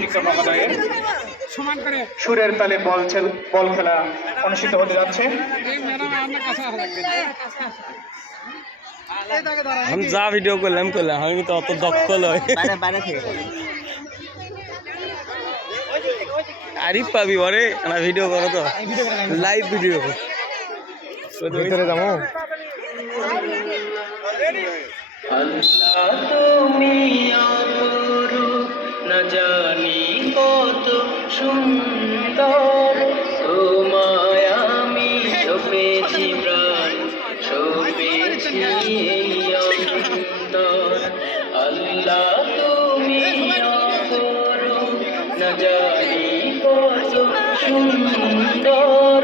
শিক্ষক মহোদয়ের সুরের তালে বল খেলা অনুষ্ঠিত হতে যাচ্ছে। আমি যা ভিডিও করলাম আমি তো অত দক্ষ নয়। আরিফ পাবি ওরে না ভিডিও করো তো লাইভ ভিডিও ভিতরে যাবো। আল্লাহ তুমি অপরূপ না জানি কত সুন্দর, তোমায় আমি সপেছি প্রাণ সপেছি অন্তর। আল্লাহ তুমি অপরূপ না জানি কত সুন্দর,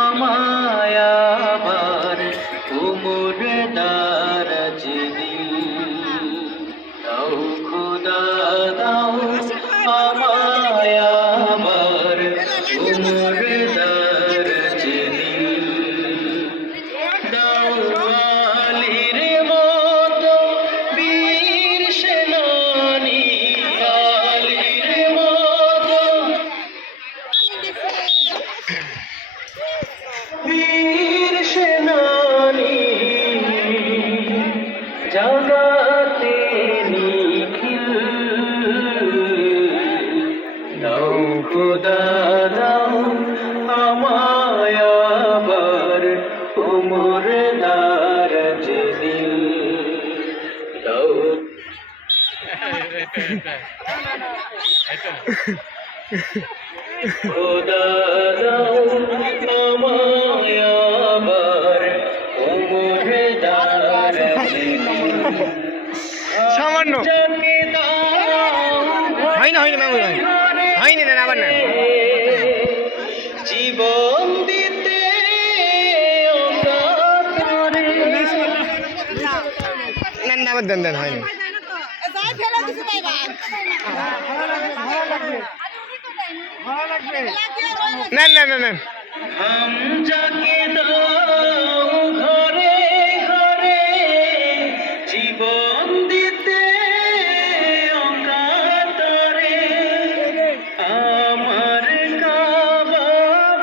আমায় আবার উমর দারাজ দিল দাও খোদা দাও, আমায় আবার উমর দারাজ দিল দাও। আলীর মতো বীর সেনানী, আলীর মতো বীর সেনানী, জাগাতে নিখিল দাও খোদা দাও, আমায় আবার উমর দারাজ দিল দাও। খোদা দাও আমায় আবার উমর দারাজ দিল। সামান্য হয়নি না আবার না জীবন দিতে আবার দেন হয়নি না হাম যাকে দাও ঘরে ঘরে, জীবন দিতে অকাতরে, আমার কাবা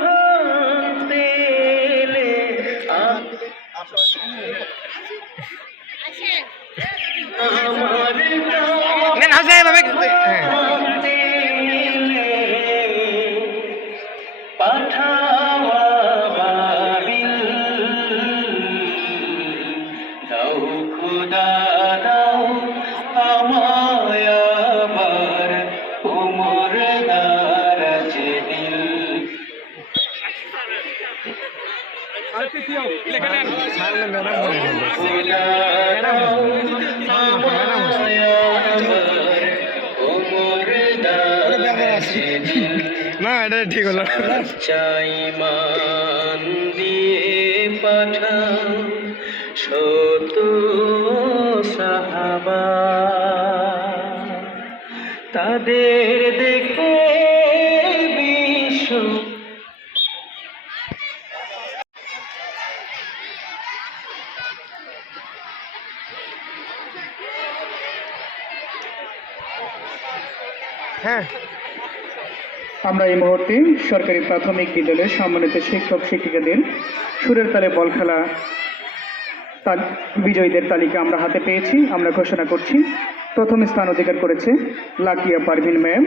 ভাঙতে এলে আমার ভাঙতে এলে পাঠাওয়া বাবিল দাও খোদা দাও, আমায় আবার উমর দারাজ দিল। খোদা দাও আমায় আবার উমর দারাজ দিল। না এটা ঠিক হলো। চাই মান দিয়ে পাঠাও শত সাহাবা, তাদের দেখে বিশ্ব হ্যাঁ। আমরা এই মুহূর্তে সরকারি প্রাথমিক বিদ্যালয়ের সম্মানিত শিক্ষক শিক্ষিকাদের সুরের তালে বল খেলা বিজয়ীদের তালিকা আমরা হাতে পেয়েছি। আমরা ঘোষণা করছি, প্রথম স্থান অধিকার করেছে লাকিয়া পারভিন ম্যাম,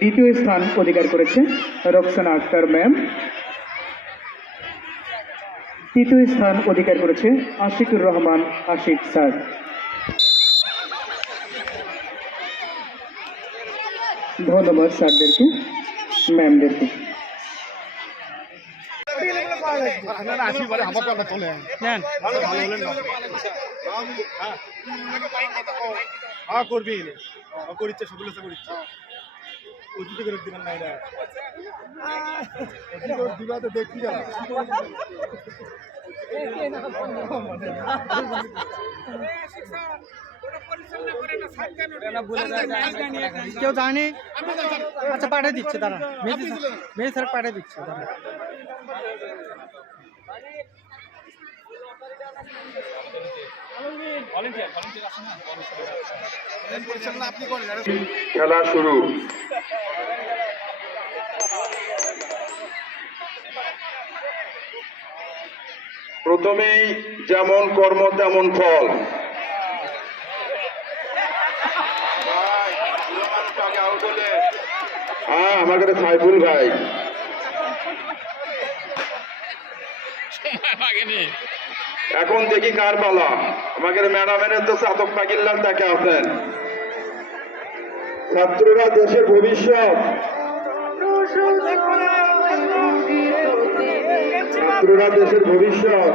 দ্বিতীয় স্থান অধিকার করেছে রোকসানা আক্তার ম্যাম, তৃতীয় স্থান অধিকার করেছে আশিকুর রহমান আশিক স্যার। ধন্যবাদ স্যারদেরকে, ম্যামদেরকে। করবি করিচ্ছে সবগুলো করিচ্ছে অতিথি করে দিবেন না এরা দিবা তো দেখবি না কেউ জানে? আচ্ছা পাঠিয়ে দিচ্ছে তারা, মেয়ে স্যার পাঠিয়ে দিচ্ছে তারা। খেলা শুরু। প্রথমেই যেমন কর্ম তেমন ফল। হ্যাঁ, আমাদের সাইফুল ভাই। এখন দেখি কার পালা। আমাদের ম্যাডামের তো চাতক পাকিল্লার তাকে আছেন। ছাত্ররা দেশের ভবিষ্যৎ। ছাত্ররা দেশের ভবিষ্যৎ।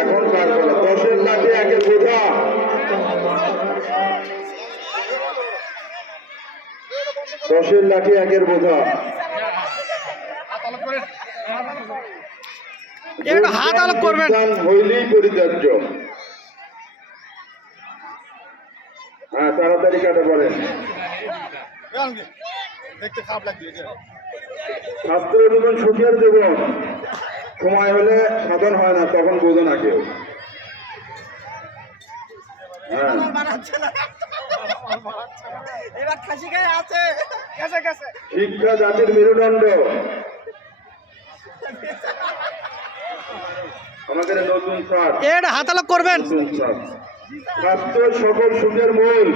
এখন কার পালা? 10-এর লাঠি 1-এর বোঝা। দশের লাঠি 1-এর বোঝা। একটু হাত আলাপ করবেন। হইলেই পরিত্যাজ্য। হ্যাঁ, তাড়াতাড়ি কাটা পড়েন। দেখতে খারাপ লাগছে ছাত্র জীবন সুখের জীবন। সময় হলে সাধন হয় না, তখন বোঝো না কেউ। হ্যাঁ, শিক্ষা জাতির মেরুদণ্ড। আমাদের নতুন স্যার, একটু হাত আলাপ করবেন। নতুন স্যার। স্বাস্থ্য সকল সুখের মূল।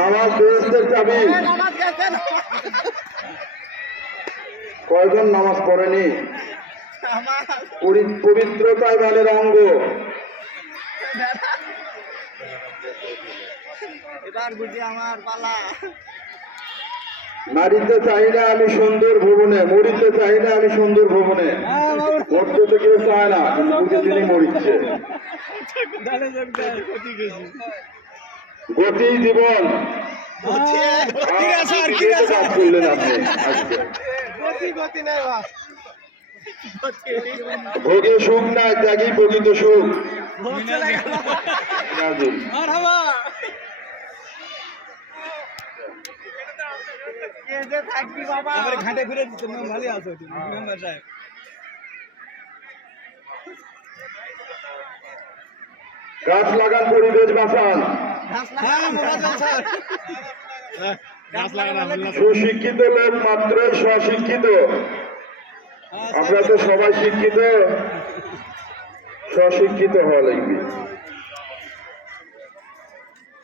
নামাজ বেহেশতের চাবি। কয়জন নামাজ পড়েনি? পবিত্রতা ইমানের অঙ্গ। নারীতে চাই না আমি সুন্দর ভুবনে, মরিতে চাই না আমি সুন্দর ভুবনে। মরতে তো কেউ চায় না, কিন্তু তিনি মরিচ্ছে। গতি জীবন। কাজ করলেন আপনি আজকে। ভোগে সুখ নাই, ত্যাগই প্রকৃত সুখ। ঘাটে ঘুরে দিচ্ছে, ভালো আছো মেম্বার সাহেব। গাছ লাগান, পরিবেশ বাঁচান। সুশিক্ষিত লোক মাত্রই স্বশিক্ষিত। আমরা তো সবাই শিক্ষিত, স্বশিক্ষিত হওয়া লাগবে।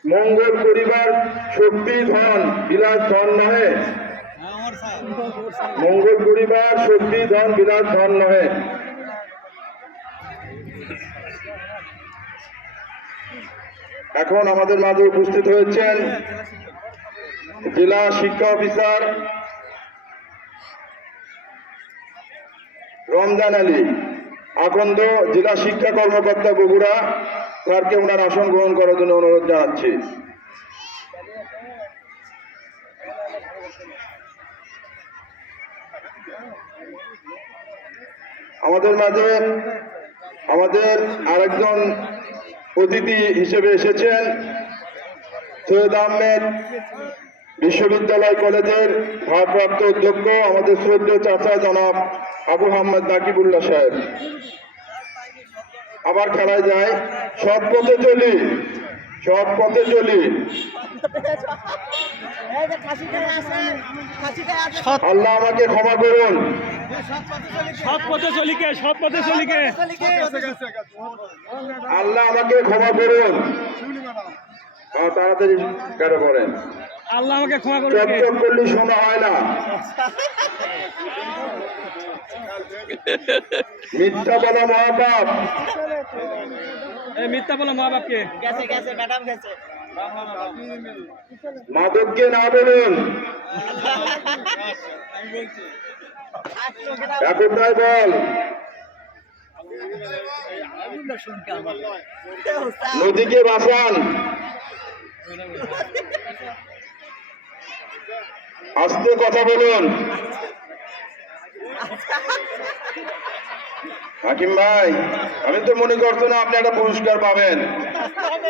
মঙ্গল করিবার শক্তি ধন, বিলাস ধন নহে। মঙ্গল করিবার শক্তি ধন, বিলাস ধন নহে। এখন আমাদের মাঝে উপস্থিত হয়েছেন জেলা শিক্ষা অফিসার রমজান আলী আকন্দ, জেলা শিক্ষা কর্মকর্তা বগুড়া। স্যারকে ওনার আসন গ্রহণ করার জন্য অনুরোধ জানাচ্ছি। আমাদের মাঝে আমাদের আরেকজন অতিথি হিসেবে এসেছেন সৈয়দ আহমেদ বিশ্ববিদ্যালয় কলেজের ভারপ্রাপ্ত অধ্যক্ষ, আমাদের শ্রদ্ধেয় চাচা জনাব আবু আহমদ নাকিবুল্লাহ সাহেব। আবার খেলায় যায়। সৎ পথে চলি, সৎ পথে চলি। আল্লাহ আমাকে ক্ষমা করুন। সৎ পথে চলিকে, সৎ পথে চলিকে। আল্লাহ আমাকে ক্ষমা করুন। তাড়াতাড়ি কেটে পড়েন। আল্লাহ আমাকে ক্ষমা করুন। চকচক করলে শোনা হয় না। মিথ্যা বলা মহাপাপ। এই মিথ্যা বলা মা বাপকে। মাদককে না বলুন। একটাই বল। নদীকে বাঁচান। আস্তে কথা বলুন। হাকিম ভাই, আমি তো মনে করতো না আপনি একটা পুরস্কার পাবেন।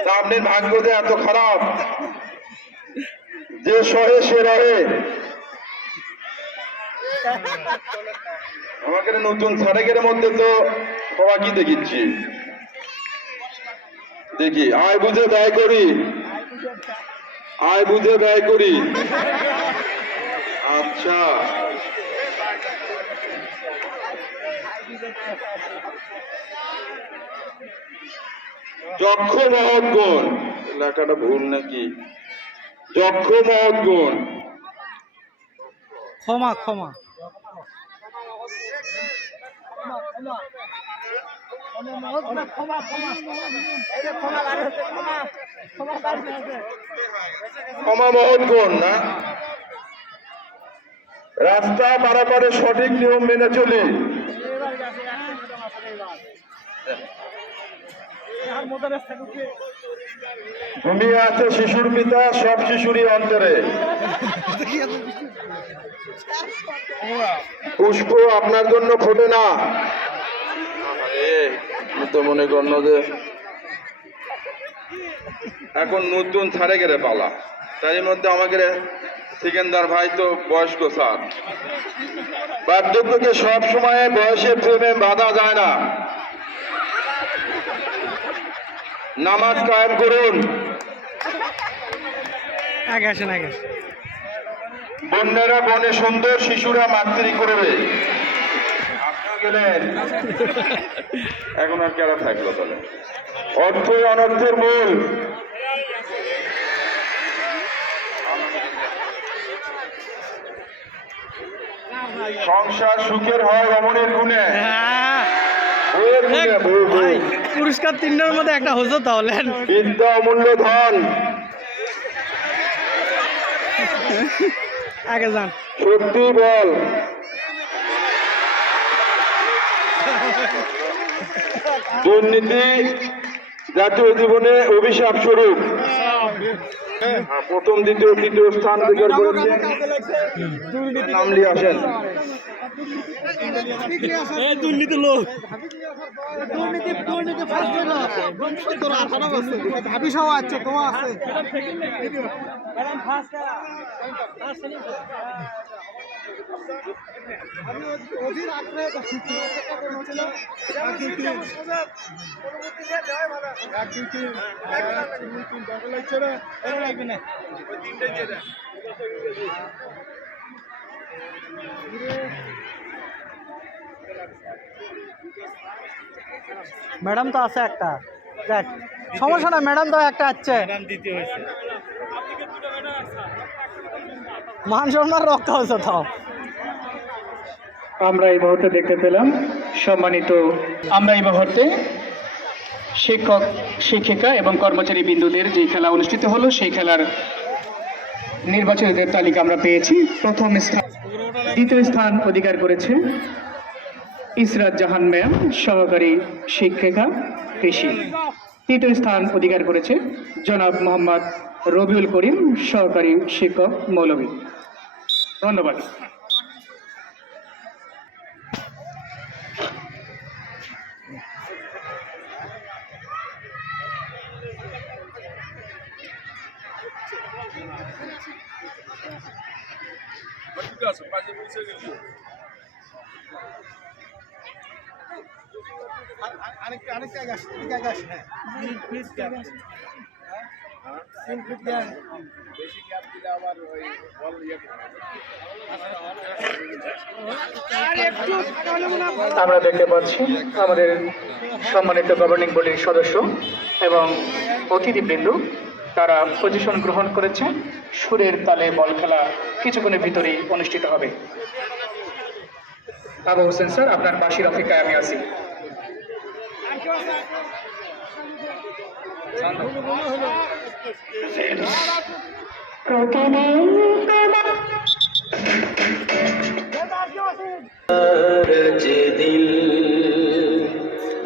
তা আপনার ভাগ্য যে এত খারাপ, যে সহে সে রহে। আমাকে নতুন সারেকের মধ্যে তো সবাইকে দেখিচ্ছি, দেখি আয় বুঝে ব্যয় করি, আয় বুঝে ব্যয় করি। আচ্ছা, যক্ষ মহৎ গুণ, লেখাটা ভুল নাকি? যক্ষ মহৎ গুণ, ক্ষমা ক্ষমা ক্ষমা মহৎ গুণ না? রাস্তা পারাপারে সঠিক নিয়ম মেনে চলি। ঘুমিয়ে আছে শিশুর পিতা, সব শিশুরই অন্তরে। পুষ্প আপনার জন্য ফোটে না। আমি তো মনে করলো যে এখন নতুন ছাড়ে গেলে পালা, তার মধ্যে আমাকে সিকেন্দার ভাই তো বয়স্ক স্যার। বার্ধক্যকে সব সময় বয়সের প্রেমে বাধা যায় না। নামাজ কায়েম করুন। আগে আসেন আগে। বন্যারা বনে সুন্দর, শিশুরা মাতৃ করবে। আপনিও গেলেন, এখন আর কেরা থাকলো তাহলে? অর্থ অনর্থের মূল। সংসার সুখের হয় রমণের গুণে, বউয়ের গুণে, বউ বউ। ভাই পুরস্কার 3টার মধ্যে একটা হতো তাহলে। বিদ্যা অমূল্য ধন, আগে যান। শক্তি বল, দুর্নীতি জাতীয় জীবনে অভিশাপ স্বরূপ। প্রথম, দ্বিতীয়, তৃতীয় স্থান অধিকার করেছে। নাম নিয়ে আসেন। দুর্নীতি লোক ভাবি সব আছে, তোমার আছে। আমি অধীর আগ্রহে ম্যাডাম তো আছে একটা, দেখ সমস্যা না, ম্যাডাম তো একটা আছে। মান সম্মান রক্ত হয়েছে তাও। আমরা এই মুহূর্তে দেখতে পেলাম সম্মানিত, আমরা এই মুহূর্তে শিক্ষক, শিক্ষিকা এবং কর্মচারী বিন্দুদের যে খেলা অনুষ্ঠিত হলো, সেই খেলার নির্বাচিতদের তালিকা আমরা পেয়েছি। প্রথম স্থান, দ্বিতীয় স্থান অধিকার করেছে ইসরাত জাহান ম্যাম, সহকারী শিক্ষিকা কৃষি। তৃতীয় স্থান অধিকার করেছে জনাব মোহাম্মদ রবিউল করিম, সহকারী শিক্ষক মৌলভী। ধন্যবাদ। আরেকটা আগে আসে, এদিকে আগে আসে। হ্যাঁ, বেশি গ্যাপ দিলে আবার ওই বল আমরা দেখতে পাচ্ছি আমাদের সম্মানিত গভর্নিং বডির সদস্য এবং অতিথিবৃন্দ, তারা পজিশন গ্রহণ করেছে। সুরের তালে বল খেলা কিছুক্ষণের ভিতরেই অনুষ্ঠিত হবে। আবু হোসেন স্যার, আপনার বাঁশির অপেক্ষায় আমি আছি। যেদিন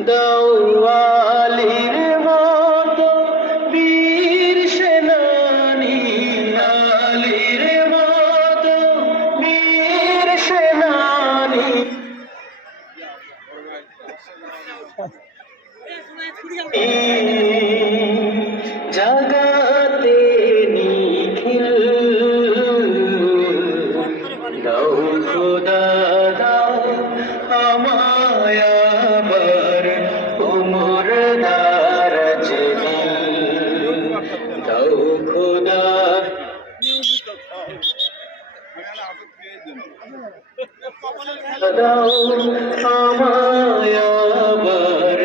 দাওয়ালির মতো বীর সেনানী, আলীর মতো বীর সেনানী। দাও খোদা দাও আমায় আবার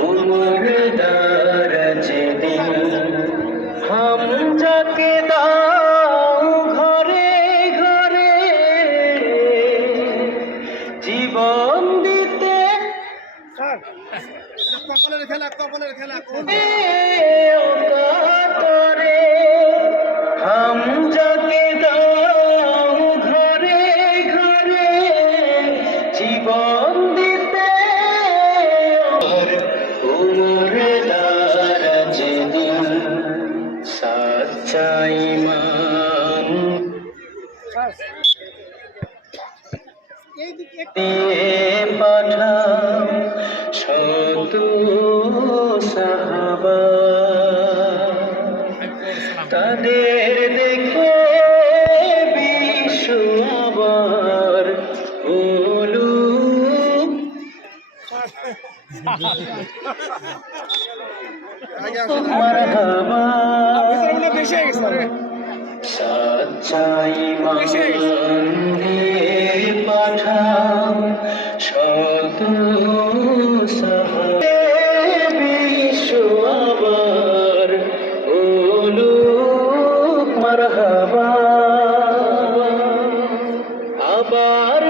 উমর দারাজ দিন হাম যাকে দাও ঘরে ঘরে জীবন দিতে কপালের খেলা অকাতরে হাম যাকে দাও ঘরে ঘরে জীবন দিতে আর উমর দারাজ দিন সাচ্চা ঈমান দিয়ে পাঠাও শত সাহাবা তাদের দেখে বিশ্ব আবার বলুক মারহাবা বেশি হয়ে গেছে সচ্চা ঈমান দিয়ে পাঠাও শত সাহাবা বিশ্ব আবার বলুক মারহাবা আবার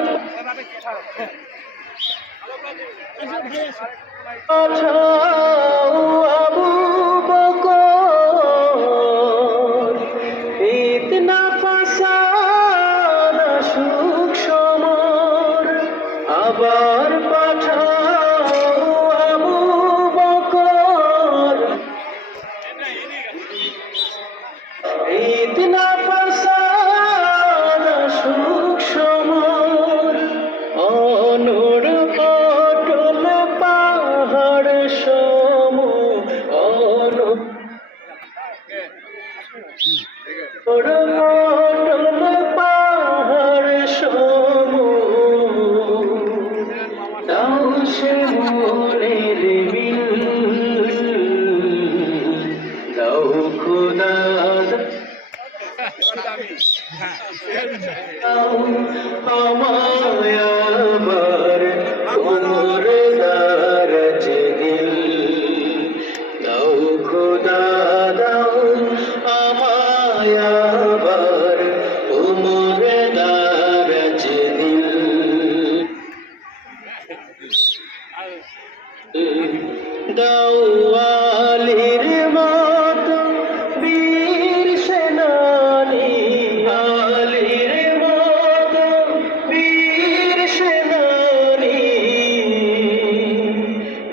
পাঠাও আবু বকর ইতনা ফাসাদ সুখ সমর আবার পাঠাও আবু বকর ইতনা ফাসাদ সুখ সমর অনর অটল পাহাড় সম অনর অটল পাহাড় সম দাও সে মনের মিল দাও খোদা আমায় আবার উমর দারাজ দিল দাও খোদা দাও আমায় আবার উমর দারাজ দিল দাও আলীর মতো বীর সেনানী আলীর মতো বীর সেনানী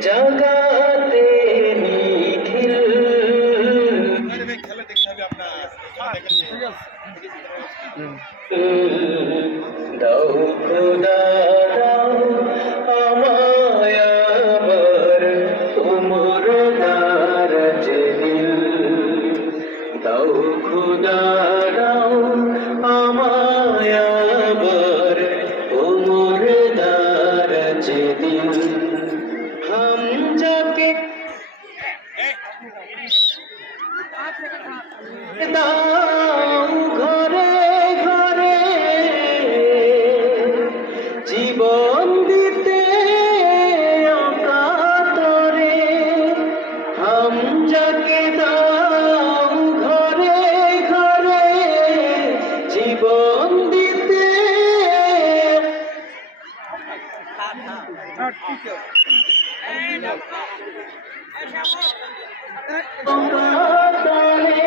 জগাতে নিখিল খেলা দেখতে হবে আপনার দাও খোদা দাও আমায় আবার উমর দারাজ দিল দাও খোদা দাও আমায় আবার উমর দারাজ দিল হাম যাকে দাও ঘরে ঘরে জীবন দিতে অকাতরে হাম যাকে দাও ঘরে ঘরে জীবন দিতে অকাতরে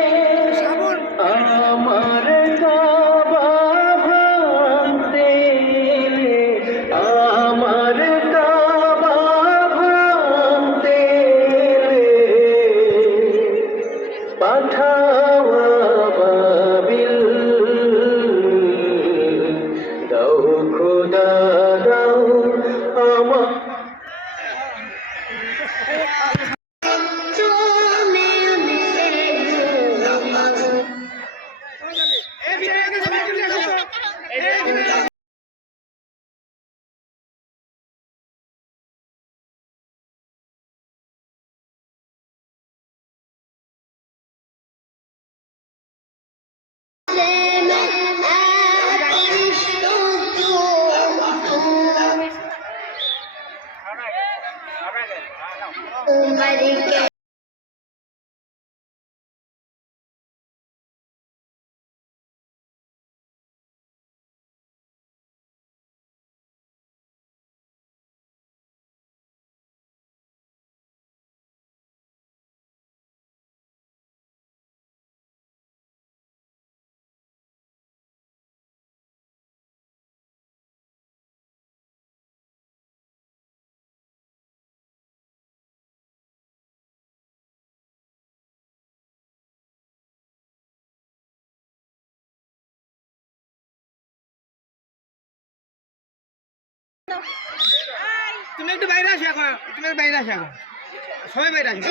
তুমি একটু বাইরে আসো এখন, তুমি একটু বাইরে আসো এখন, সবাই বাইরে আসো।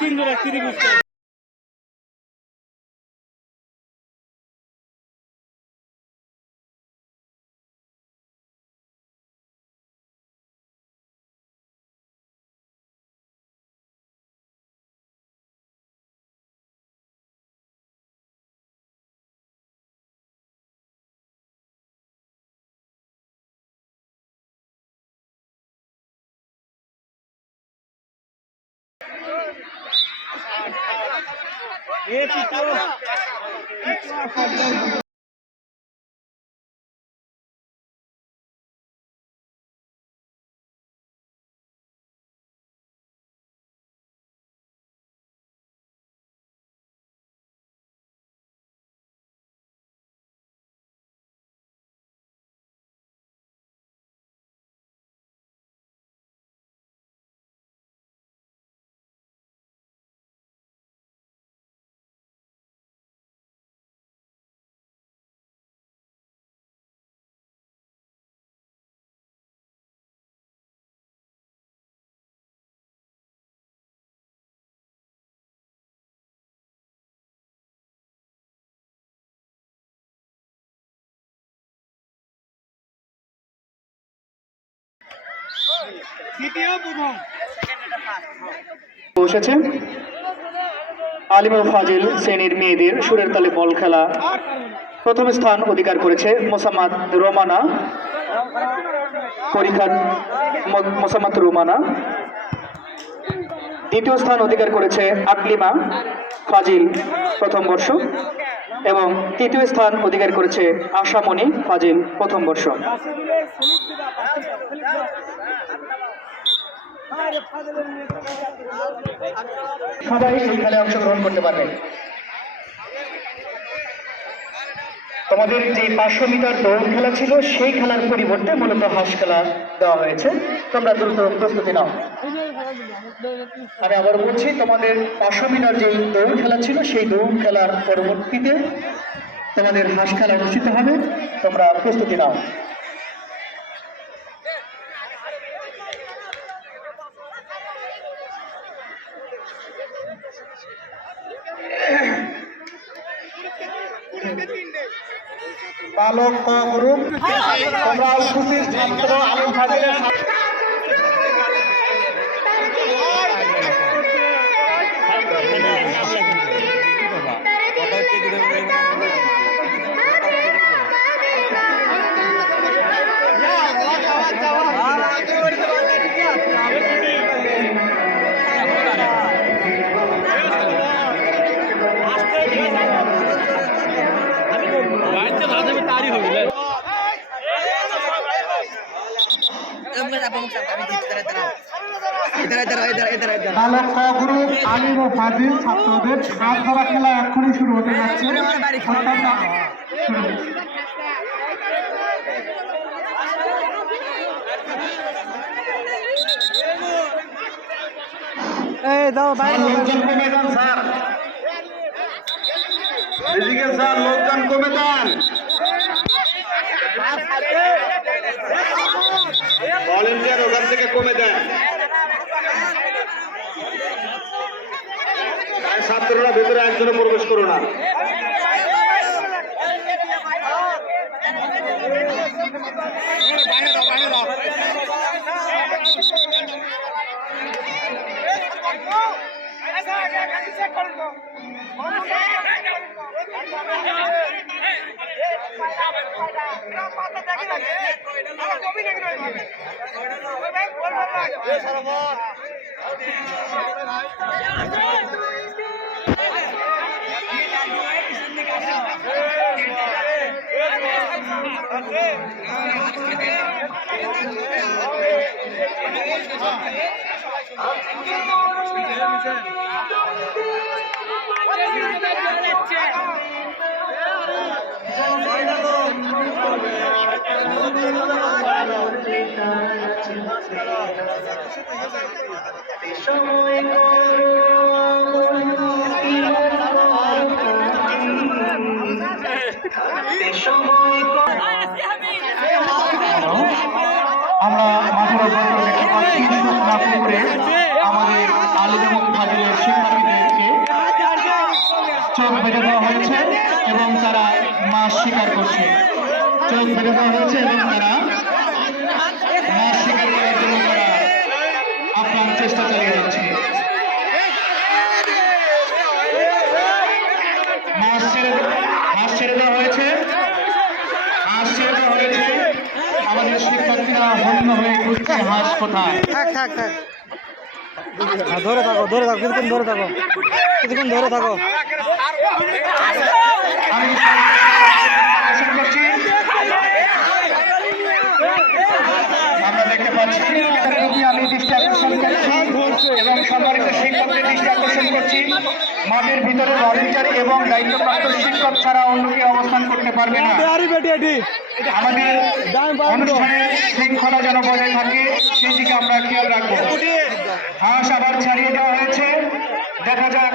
তিন ধরে 30 বসেছে আলিমুল ফাজিল শ্রেণীর মেয়েদের সুরের তালে বল খেলা প্রথম স্থান অধিকার করেছে মোসাম্মদ রোমানা পরীক্ষার মোসাম্মদ রোমানা। দ্বিতীয় স্থান অধিকার করেছে আকলিমা ফাজিল প্রথম বর্ষ এবং তৃতীয় স্থান অধিকার করেছে আশামণি ফাজিল প্রথম বর্ষ। সবাই এই খেলায় অংশগ্রহণ করতে পারবে। তোমাদের যে 500 মিটার দৌড় খেলা ছিল সেই খেলার পরিবর্তে মূলত হাঁস খেলা দেওয়া হয়েছে। তোমরা দ্রুত প্রস্তুতি নাও। আমি আবার বলছি, তোমাদের 500 মিটার যে দৌড় খেলা ছিল সেই দৌড় খেলার পরবর্তীতে তোমাদের হাঁস খেলা অনুষ্ঠিত হবে। তোমরা প্রস্তুতি নাও। বালক ক গ্রুপ, তোমরা উপস্থিত ছাত্র আলিম ফাজিলের বালক ক গ্রুপ আলিম ও ফাজিল ছাত্রদের হাত ধরা খেলা এক্ষুনি শুরু হতে যাচ্ছে। লোকজন কমে যান স্যার, এদিকে স্যার লোকজন কমে যান। ভলেন্টিয়ার ওখান থেকে কমে দেন। ছাত্ররা ভেতরে একজনে প্রবেশ করো না। আমরা মাঠের অভ্যন্তরে দেখতে পাচ্ছি শুকনা পুকুরে আমাদের আলিম এবং ফাজিলের শিক্ষার্থীদেরকে চোখ বেঁধে দেওয়া হয়েছে এবং তারা মাছ শিকার করছে। চোখ বেঁধে দেওয়া হয়েছে এবং তারা মাছ শিকার করার জন্য তারা আপ্রাণ চেষ্টা চালিয়ে যাচ্ছে। মাছ ছেড়ে দেওয়া হয়েছে, হাঁস ছেড়ে দেওয়া হয়েছে। আমাদের শিক্ষার্থীরা হন্য হয়ে খুঁজছে হাঁস কোথায়। ধরে থাকো কিছুক্ষণ ধরে থাকো আমি আশা করছি আমরা দেখতে পাচ্ছি আমি দৃষ্টি আকর্ষণ করছি এবং সম্মানিত শিক্ষকদের দৃষ্টি আকর্ষণ করছি, মাঠের ভিতরে ভলেন্টিয়ার এবং দায়িত্বপ্রাপ্ত শিক্ষক ছাড়া অন্য কেউ অবস্থান করতে পারবে না। আমাদের অনুষ্ঠানের শৃঙ্খলা যেন বজায় থাকে সেই দিকে আমরা খেয়াল রাখবো। হাঁস আবার ছাড়িয়ে দেওয়া হয়েছে, দেখা যাক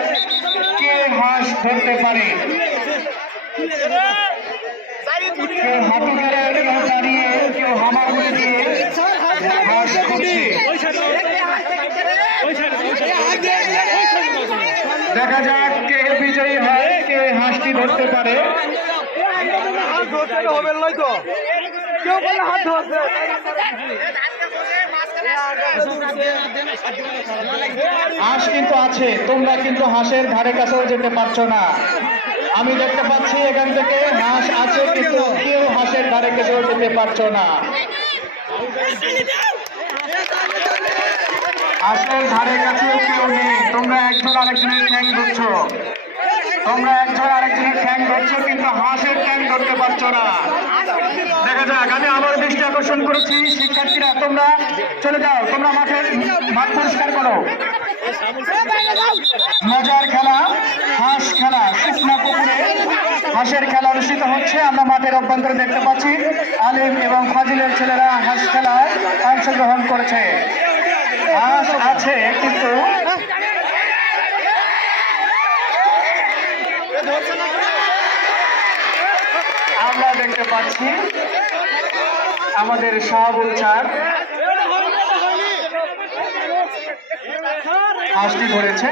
কে হাঁস ধরতে পারে। কেউ হাঁটু গেড়ে, কেউ দাঁড়িয়ে, কেউ হামাগুড়ি দিয়ে হাঁস ধরছে। দেখা যাক কে বিজয়ী হয়, কে হাঁসটি ধরতে পারে। হাঁস কিন্তু আছে, তোমরা কিন্তু হাঁসের ধারে কাছেও যেতে পারছো না। আমি দেখতে পাচ্ছি এখান থেকে হাঁস আছে কিন্তু কেউ হাঁসের ধারে কাছেও যেতে পারছো না। হাঁসের ধারে কাছেও কেউ নেই। তোমরা একজন আরেকজনের ঠ্যাং ধরছো, কিন্তু হাঁসের ঠ্যাং ধরতে পারছো না। দেখা যাক, আমি আবার দৃষ্টি আকর্ষণ করেছি শিক্ষার্থীরা তোমরা চলে যাও, তোমরা মাঠ পরিষ্কার করো। মজার খেলা হাঁস খেলা, শুকনা পুকুরে হাঁসের খেলা অনুষ্ঠিত হচ্ছে। আমরা মাঠের অভ্যন্তরে দেখতে পাচ্ছি আলিম এবং ফাজিলের ছেলেরা হাঁস খেলায় অংশগ্রহণ করেছে। হাঁস আছে কিন্তু আমরা দেখতে পাচ্ছি আমাদের শাহাবুল স্যার হাঁসটি ধরেছে।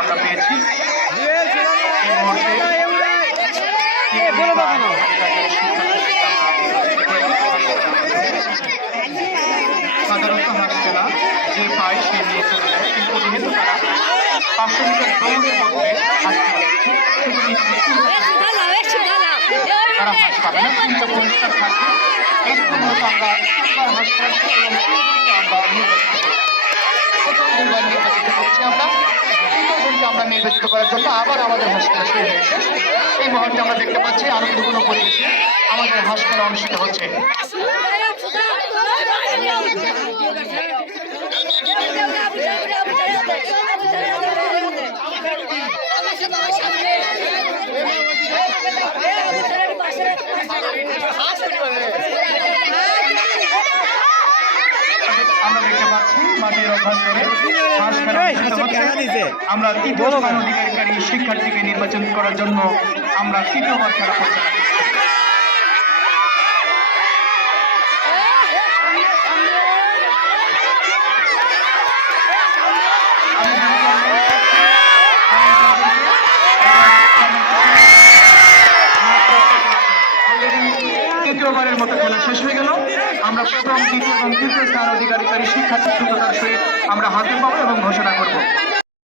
আমরা পেয়েছি সাধারণত হাঁস খেলা যে পায় সে নিয়ে চলে যায়, কিন্তু যেহেতু তারা 500 মিটার দৌড়ের মধ্যে হাত খেলা তারা হাত পাবে না, তিনটা পুরস্কার থাকবে। এই জন্য মূলত আমরা তিনবার হাত খেলাচ্ছি এবং তিনজনকে আমরা নির্বাচিত করছি। প্রথম দুইবার নির্বাচিত করছি আমরা, তৃতীয়জনকে আমরা নির্বাচিত করার জন্য আবার আমাদের হাঁস খেলা শুরু হয়েছে। এই মুহূর্তে আমরা দেখতে পাচ্ছি আনন্দপূর্ণ পরিবেশে আমাদের হাঁস খেলা অনুষ্ঠিত হচ্ছে। আমরা দেখতে পাচ্ছি মাঠের অভ্যন্তরে হাঁস খেলা অনুষ্ঠিত হচ্ছে। আমরা তৃতীয় স্থান অধিকারী শিক্ষার্থীকে নির্বাচন করার জন্য আমরা তৃতীয়বার খেলা পরিচালনা করছি। তৃতীয়বারের মতো খেলা শেষ হয়ে গেল। আমরা প্রথম, দ্বিতীয় এবং তৃতীয় স্থান অধিকারী শিক্ষার্থী দ্রুততার সহিত আমরা হাতে পাবো এবং ঘোষণা করব।